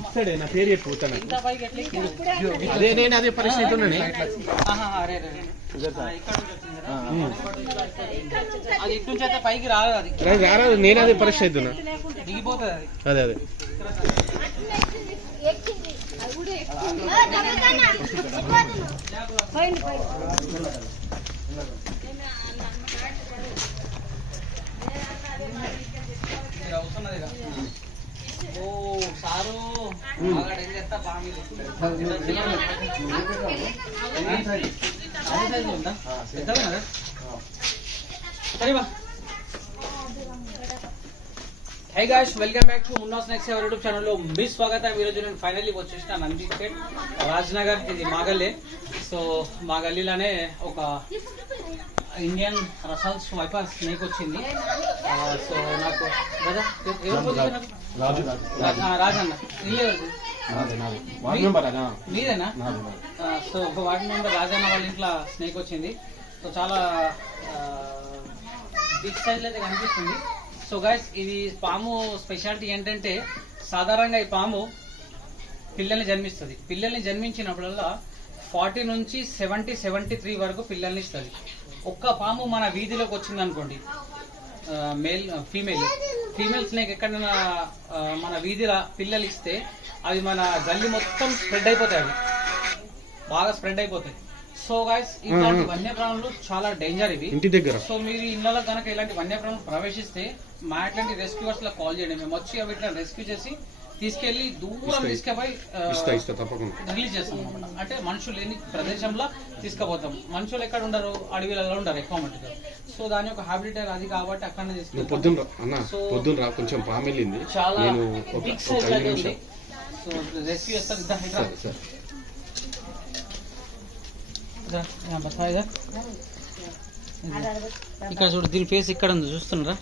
ఇస్తాడే నా పేరు చెప్పుతాను. అదే నేను అదే పరిస్థితి ఉన్నాను. పైకి రాదు, అది రాదు. నేను అదే పరిస్థితి ఉన్నా, దిగిపోతుంది. అదే అదే ఓ సారు చేస్తా high guys, welcome back to Munna snacks YouTube channel లో మీ స్వాగతం. ఈరోజు నేను ఫైనల్లీ వచ్చేసిన నందిపేట్ రాజ్నగర్, ఇది మా గల్లీ. సో మా గల్లీలోనే ఒక ఇండియన్ రసల్స్ వైపర్ స్నేక్ వచ్చింది. సో నాకు రాజన్న మీదేనా? సో వార్డు మెంబర్ రాజన్న వాళ్ళ ఇంట్లో స్నేక్ వచ్చింది. సో చాలా బిగ్ సైజ్ అయితే కనిపిస్తుంది. సో గైస్, ఇది పాము స్పెషాలిటీ ఏంటంటే, సాధారణంగా ఈ పాము పిల్లల్ని జన్మిస్తుంది. పిల్లల్ని జన్మించినప్పుడల్లా 40 నుంచి 73 వరకు పిల్లల్ని ఇస్తుంది. ఒక్క పాము మన వీధిలోకి వచ్చింది అనుకోండి, ఫీమేల్ స్నేక్ ఎక్కడైనా మన వీధిలో పిల్లలు ఇస్తే అవి మన గల్లీ మొత్తం స్ప్రెడ్ అయిపోతాయి, అవి బాగా స్ప్రెడ్ అయిపోతాయి. సో గైస్, ఇలాంటి వన్యప్రాణులు చాలా డేంజర్ ఇవి ఇంటి దగ్గర. సో మీరు ఇళ్ళలో కనుక ఇలాంటి వన్యప్రాణులు ప్రవేశిస్తే మా ఇట్లాంటి రెస్క్యూవర్స్ లో కాల్ చేయండి. మేము వచ్చి అవి ఇట్లా రెస్క్యూ చేసి తీసుకెళ్లి దూరం తీసుకుపోయి రిలీజ్ చేస్తాం అనమాట. అంటే మనుషులు లేని ప్రదేశంలో తీసుకుపోతాం. మనుషులు ఎక్కడ ఉండరు, అడవిలలో ఉండరు ఎక్కువ మట్టుగా. సో దాని యొక్క హ్యాబిటేట్ అది కాబట్టి అక్కడనే తీసుకెళ్తాం. చాలా బిగ్ సైజ్ అయితే ఉంది. సో రెస్క్యూ చేస్తారు. ఇక్కడ చూడు, దీని ఫేస్ ఇక్కడ ఉంది, చూస్తున్నారా?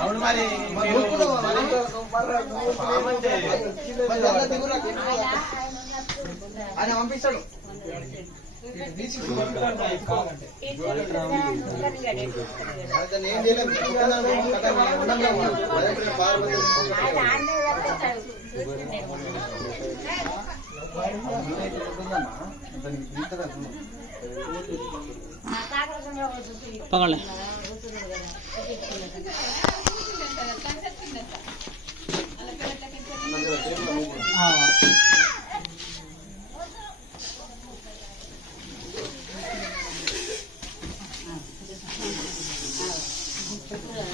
అవును మరి ఆయన పంపిస్తాడు. పగలే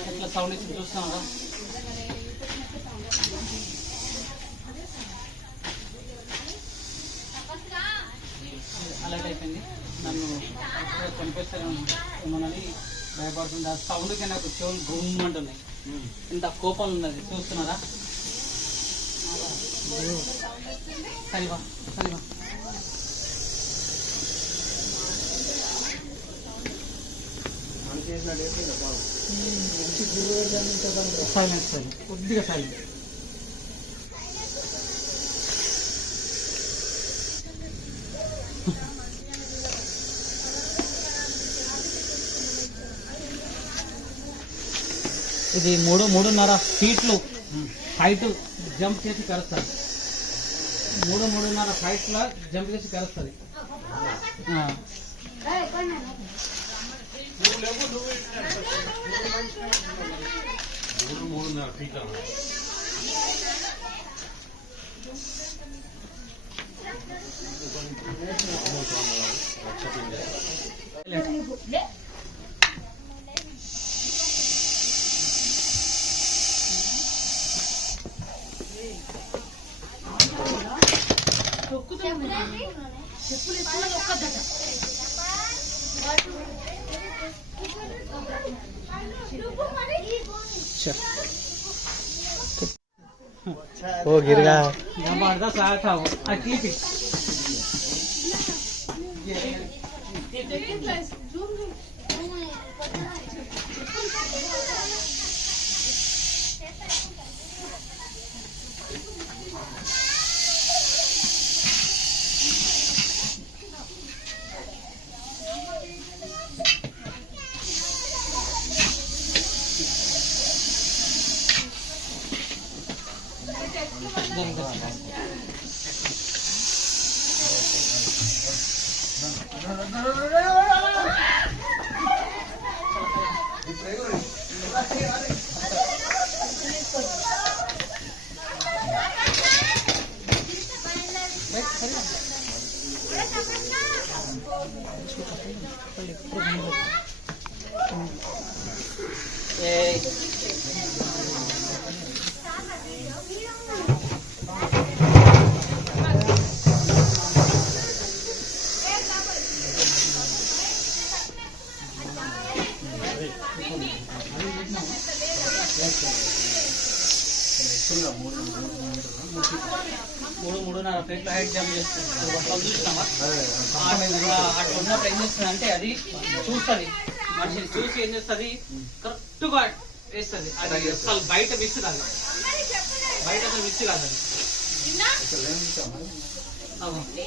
ఎట్లా సౌండ్ ఇచ్చి చూస్తున్నారా? అలర్ట్ అయిపోయింది. నన్ను చనిపోతారేమోనని భయపడుతుంది. ఆ సౌండ్కి నాకు చెవులు గుమ్మంటున్నాయి. ఇంత కోపం ఉన్నది, చూస్తున్నారా? సరివా సరివా సైలెంట్ సైలెంట్, కొద్దిగా సైలెంట్. ఇది 3.5 ఫీట్లు హైట్ జంప్ చేసి కలుస్తుంది. 3.5 హైట్ లా జంప్ చేసి కలుస్తుంది. ओ गिर गया। जबरदस्त आया था वो। మూడున్నర ప్లేట్లు హైట్ జంప్ చేస్తుంది చూసినామా? అట్లా ఉన్నప్పుడు ఏం చేస్తుంది అంటే అది చూస్తుంది, మనిషిని చూసి ఏం చేస్తుంది కరెక్ట్ గా వేస్తుంది. అది అసలు బయట మిస్ కాదు, బయట అసలు మిస్ కాదు అది.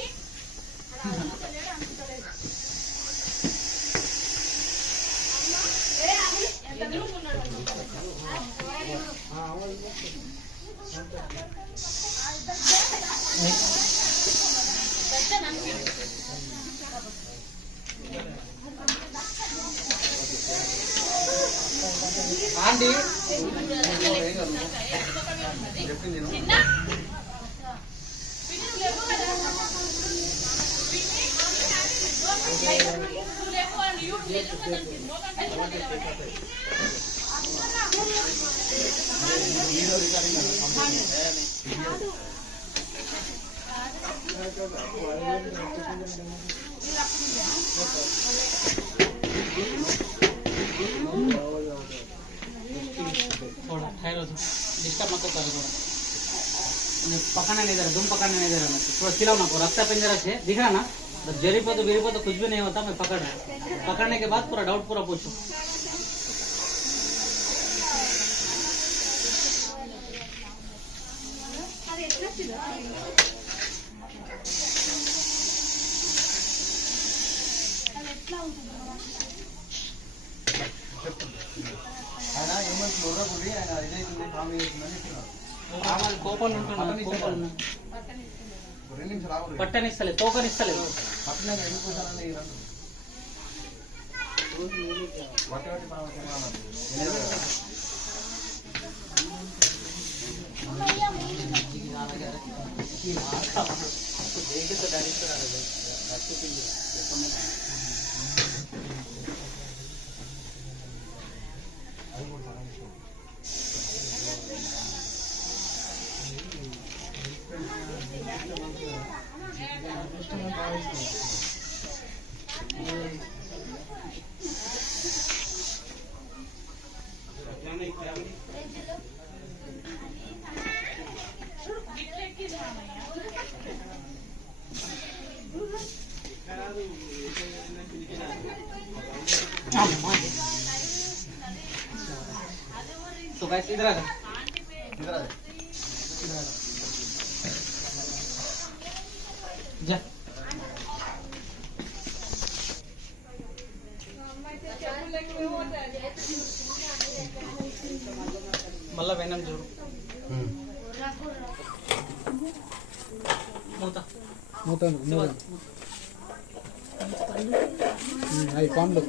ఆంటీ थोड़ा ठहरो डिस्टर्ब मत करो थोड़ा पकाना नहीं दे रहा, दुम पकाना नहीं दे रहा, थोड़ा खिलाओ ना, रास्ता पिंजरा से दिख रहा ना, जरीपो तो बिरीपो तो कुछ भी नहीं होता। मैं पकड़ रहा, पकड़ने के बाद पूरा डाउट पूरा पूछो। పట్టనిస్తలే, తోకనిస్తలేదు. तो गाइस इधर आ जा, इधर आ जा। మళ్ళా వెనం చూడు మూత మూత అవి పాములు.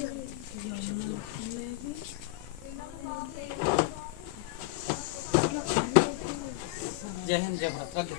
జై హింద్, జై భారత్.